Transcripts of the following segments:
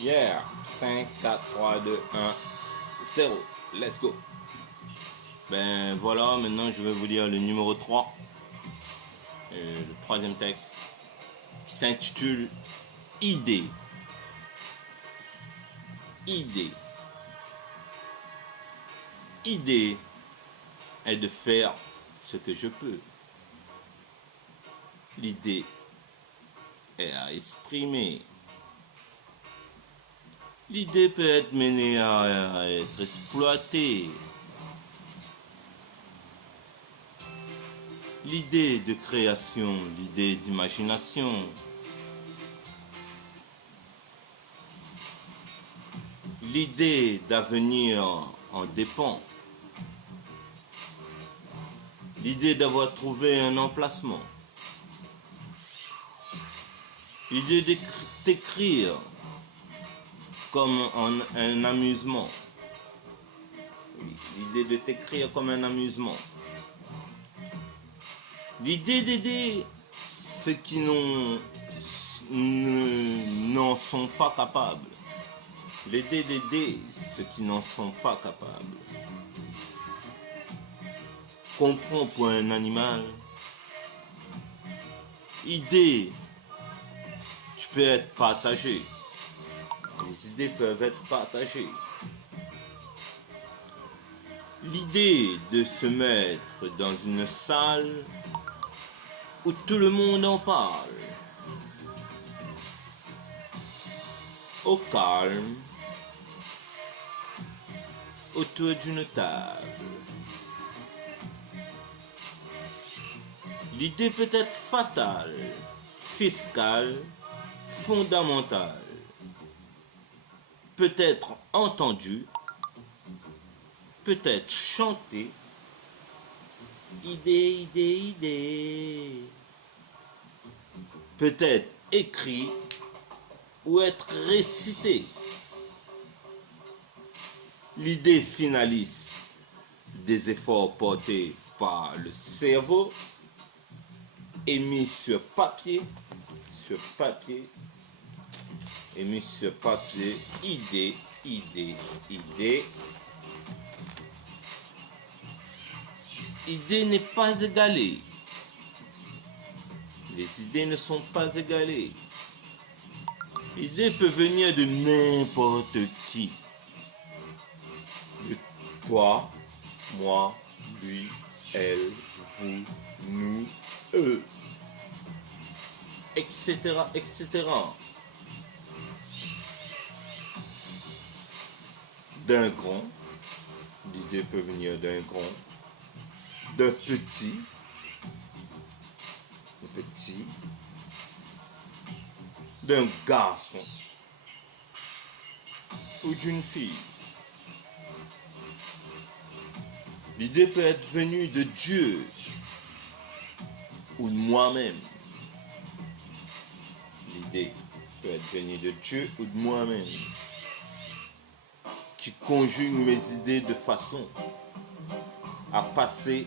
Yeah, 5, 4, 3, 2, 1, 0. Let's go. Ben voilà, maintenant je vais vous lire le numéro 3. Le troisième texte qui s'intitule Idée. Idée. Idée est de faire ce que je peux. L'idée est à exprimer. L'idée peut être menée à être exploitée. L'idée de création, l'idée d'imagination. L'idée d'avenir en dépend. L'idée d'avoir trouvé un emplacement. L'idée d'écrire comme un amusement. L'idée de t'écrire comme un amusement. L'idée d'aider ceux qui n'en sont pas capables. L'idée d'aider ceux qui n'en sont pas capables. Comprends pour un animal. Idée, tu peux être partagé. Les idées peuvent être partagées. L'idée de se mettre dans une salle où tout le monde en parle. Au calme, autour d'une table. L'idée peut être fatale, fiscale, fondamentale. Peut être entendue, peut être chantée. Idée, idée, idée. Peut être écrit ou être récité. L'idée finaliste des efforts portés par le cerveau est mis sur papier, idée, idée, idée. Idée n'est pas égalée. Les idées ne sont pas égalées. L'idée peut venir de n'importe qui. De toi, moi, lui, elle, vous, nous, eux, etc., etc. D'un grand, l'idée peut venir d'un grand, d'un petit, d'un garçon ou d'une fille. L'idée peut être venue de Dieu ou de moi-même. L'idée peut être venue de Dieu ou de moi-même, qui conjugue mes idées de façon à passer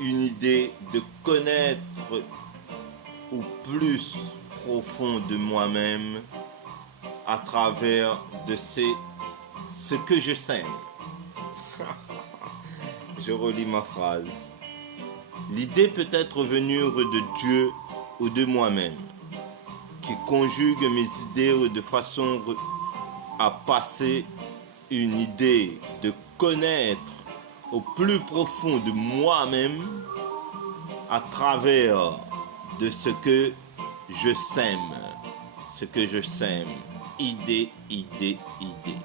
une idée de connaître ou plus profond de moi-même à travers de ce que je sème. Je relis ma phrase. L'idée peut être venue de Dieu ou de moi-même, qui conjugue mes idées de façon à passer une idée de connaître au plus profond de moi-même à travers de ce que je sème. Ce que je sème. Idée, idée, idée.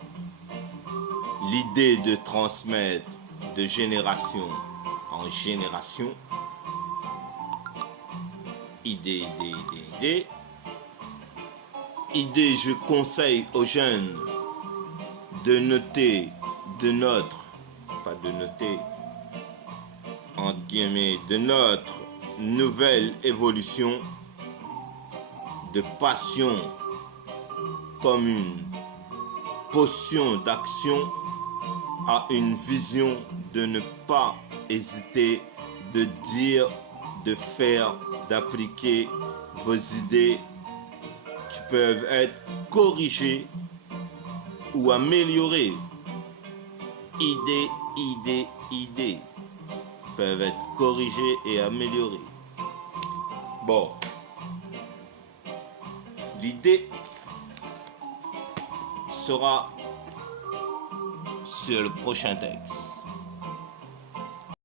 L'idée de transmettre de génération en génération. Idée, idée, idée, idée. Idée, je conseille aux jeunes de noter, de notre, pas de noter, entre guillemets, de notre nouvelle évolution de passion comme une potion d'action à une vision de ne pas hésiter de dire, de faire, d'appliquer vos idées qui peuvent être corrigées ou améliorées. Idées peuvent être corrigées et améliorées. Bon, l'idée sera sur le prochain texte.